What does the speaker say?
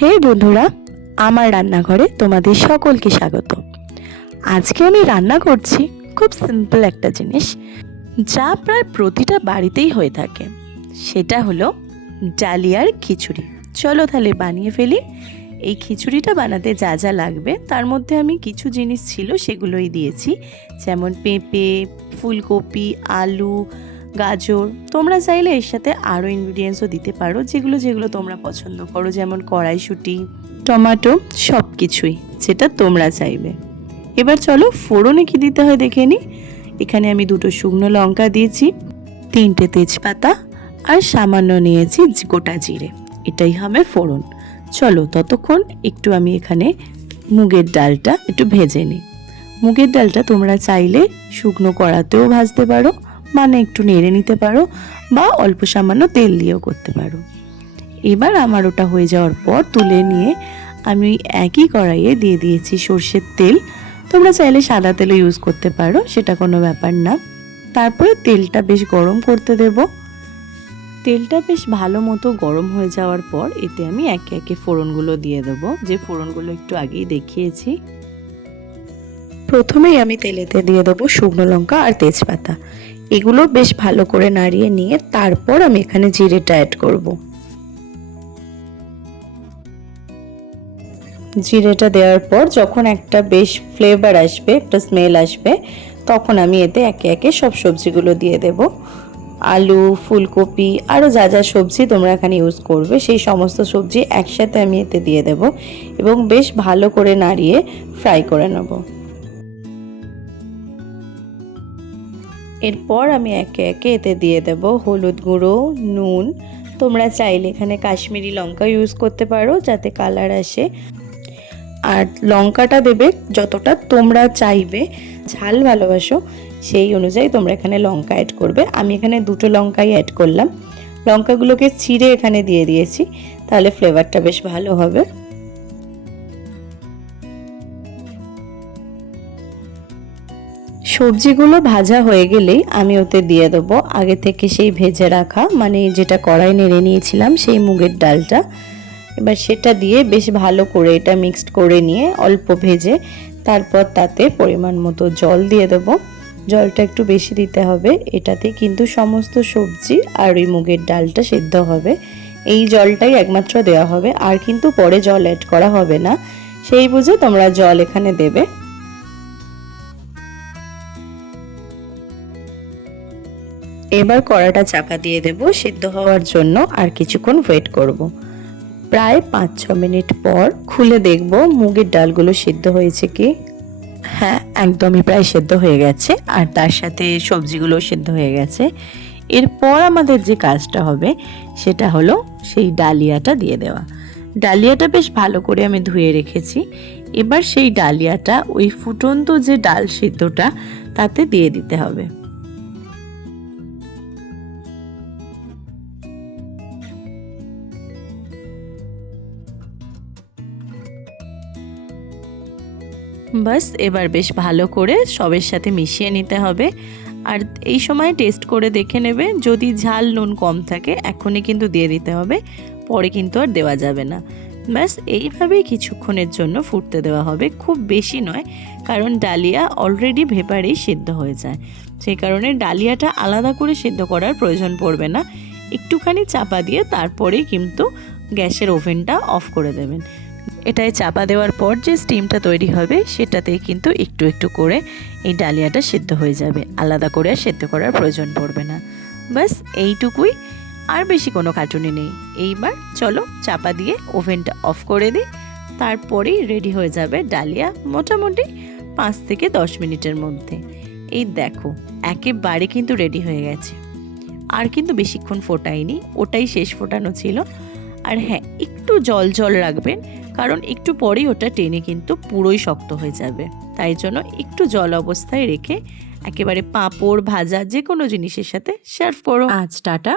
হে বন্ধুরা, আমার রান্নাঘরে তোমাদের সকলকে স্বাগত। আজকে আমি রান্না করছি খুব সিম্পল একটা জিনিস, যা প্রায় প্রতিটা বাড়িতেই হয়ে থাকে। সেটা হলো ডালিয়ার খিচুড়ি। চলো তাহলে বানিয়ে ফেলি। এই খিচুড়িটা বানাতে যা যা লাগবে তার মধ্যে আমি কিছু জিনিস ছিল সেগুলোই দিয়েছি, যেমন পেঁপে, ফুলকপি, আলু, গাজর। তোমরা চাইলে এর সাথে আরও ইনগ্রিডিয়েন্টসও দিতে পারো, যেগুলো যেগুলো তোমরা পছন্দ করো, যেমন কড়াইশুঁটি, টমেটো, সব কিছুই যেটা তোমরা চাইবে। এবার চলো ফোড়নে কি দিতে হয় দেখে নিই। এখানে আমি 2টো শুকনো লঙ্কা দিয়েছি, 3টে তেজপাতা আর সামান্য নিয়েছি গোটা জিরে। এটাই হবে ফোড়ন। চলো ততক্ষণ একটু আমি এখানে মুগের ডালটা একটু ভেজে নিই। মুগের ডালটা তোমরা চাইলে শুকনো কড়াতেও ভাজতে পারো, মানে একটু নেড়ে নিতে পারো, বা অল্প সামান্য তেল দিয়েও করতে পারো। এবার আমার ওটা হয়ে যাওয়ার পর তুলে নিয়ে আমি একই কড়াইয়ে দিয়ে দিয়েছি সর্ষের তেল। তোমরা চাইলে সাদা তেলও ইউজ করতে পারো, সেটা কোনো ব্যাপার না। তারপরে তেলটা বেশ গরম করতে দেব। তেলটা বেশ ভালো মতো গরম হয়ে যাওয়ার পর এতে আমি একে একে ফোড়নগুলো দিয়ে দেবো, যে ফোড়নগুলো একটু আগেই দেখিয়েছি। প্রথমেই আমি তেলেতে দিয়ে দেবো শুকনো লঙ্কা আর তেজপাতা। এগুলো বেশ ভালো করে নাড়িয়ে নিয়ে তারপর আমি এখানে জিরেটা অ্যাড করব। জিরেটা দেওয়ার পর যখন একটা বেশ ফ্লেভার আসবে, একটা স্মেল আসবে, তখন আমি এতে একে একে সব সবজিগুলো দিয়ে দেব। আলু, ফুলকপি, আরও যা যা সবজি তোমরা এখানে ইউজ করবে সেই সমস্ত সবজি একসাথে আমি এতে দিয়ে দেব এবং বেশ ভালো করে নাড়িয়ে ফ্রাই করে নেব। এরপর আমি একে একে এতে দিয়ে দেব হলুদ গুঁড়ো, নুন। তোমরা চাইলে এখানে কাশ্মীরি লঙ্কা ইউজ করতে পারো যাতে কালার আসে। আর লঙ্কাটা দেবে যতটা তোমরা চাইবে, ঝাল ভালোবাসো সেই অনুযায়ী তোমরা এখানে লঙ্কা অ্যাড করবে। আমি এখানে 2টো লঙ্কাই অ্যাড করলাম। লঙ্কাগুলোকে চিড়ে এখানে দিয়ে দিয়েছি, তাহলে ফ্লেভারটা বেশ ভালো হবে। সবজিগুলো ভাজা হয়ে গেলেই আমি ওতে দিয়ে দেবো আগে থেকে সেই ভেজে রাখা, মানে যেটা কড়াই নেড়ে নিয়েছিলাম সেই মুগের ডালটা। এবার সেটা দিয়ে বেশ ভালো করে এটা মিক্সড করে নিয়ে অল্প ভেজে তারপর তাতে পরিমাণ মতো জল দিয়ে দেবো। জলটা একটু বেশি দিতে হবে, এটাতে কিন্তু সমস্ত সবজি আর ওই মুগের ডালটা সেদ্ধ হবে। এই জলটাই একমাত্র দেওয়া হবে, আর কিন্তু পরে জল অ্যাড করা হবে না। সেই বুঝে তোমরা জল এখানে দেবে। এবার কড়াটা চাপা দিয়ে দেব সিদ্ধ হওয়ার জন্য, আর কিছুক্ষণ ওয়েট করব। প্রায় 5-6 মিনিট পর খুলে দেখব মুগের ডালগুলো সিদ্ধ হয়েছে কি। হ্যাঁ, একদমই প্রায় সিদ্ধ হয়ে গেছে, আর তার সাথে সবজিগুলো সিদ্ধ হয়ে গেছে। এরপর আমাদের যে কাজটা হবে সেটা হলো সেই ডালিয়াটা দিয়ে দেওয়া। ডালিয়াটা বেশ ভালো করে আমি ধুয়ে রেখেছি। এবার সেই ডালিয়াটা ওই ফুটন্ত যে ডাল সিদ্ধটা তাতে দিয়ে দিতে হবে। বাস এবার বেশ ভালো করে সবের সাথে মিশিয়ে নিতে হবে। আর এই সময় টেস্ট করে দেখে নেবে, যদি ঝাল নুন কম থাকে এখনই কিন্তু দিয়ে দিতে হবে, পরে কিন্তু আর দেওয়া যাবে না। ব্যাস এইভাবেই কিছুক্ষণের জন্য ফুটতে দেওয়া হবে, খুব বেশি নয়, কারণ ডালিয়া অলরেডি ভেপারেই সিদ্ধ হয়ে যায়। সেই কারণে ডালিয়াটা আলাদা করে সিদ্ধ করার প্রয়োজন পড়বে না। একটুখানি চাপা দিয়ে তারপরেই কিন্তু গ্যাসের ওভেনটা অফ করে দেবেন। এটায় চাপা দেওয়ার পর যে স্টিমটা তৈরি হবে সেটাতেই কিন্তু একটু একটু করে এই ডালিয়াটা সিদ্ধ হয়ে যাবে, আলাদা করে আর সিদ্ধ করার প্রয়োজন পড়বে না। বাস এইটুকুই, আর বেশি কোনো খাটুনি নেই। এইবার চলো চাপা দিয়ে ওভেনটা অফ করে দিই, তারপরেই রেডি হয়ে যাবে ডালিয়া মোটামুটি 5 থেকে 10 মিনিটের মধ্যে। এই দেখো একেবারে কিন্তু রেডি হয়ে গেছে, আর কিন্তু বেশিক্ষণ ফোটাইনি, ওটাই শেষ ফোটানো ছিল। আর হ্যাঁ, একটু জল জল রাখবেন, কারণ একটু পরেই ওটা টেনে কিন্তু পুরোই শক্ত হয়ে যাবে। তাই জন্য একটু জল অবস্থায় রেখে একেবারে পাঁপড়, ভাজা যে কোনো জিনিসের সাথে সার্ভ করো। আজ টাটা।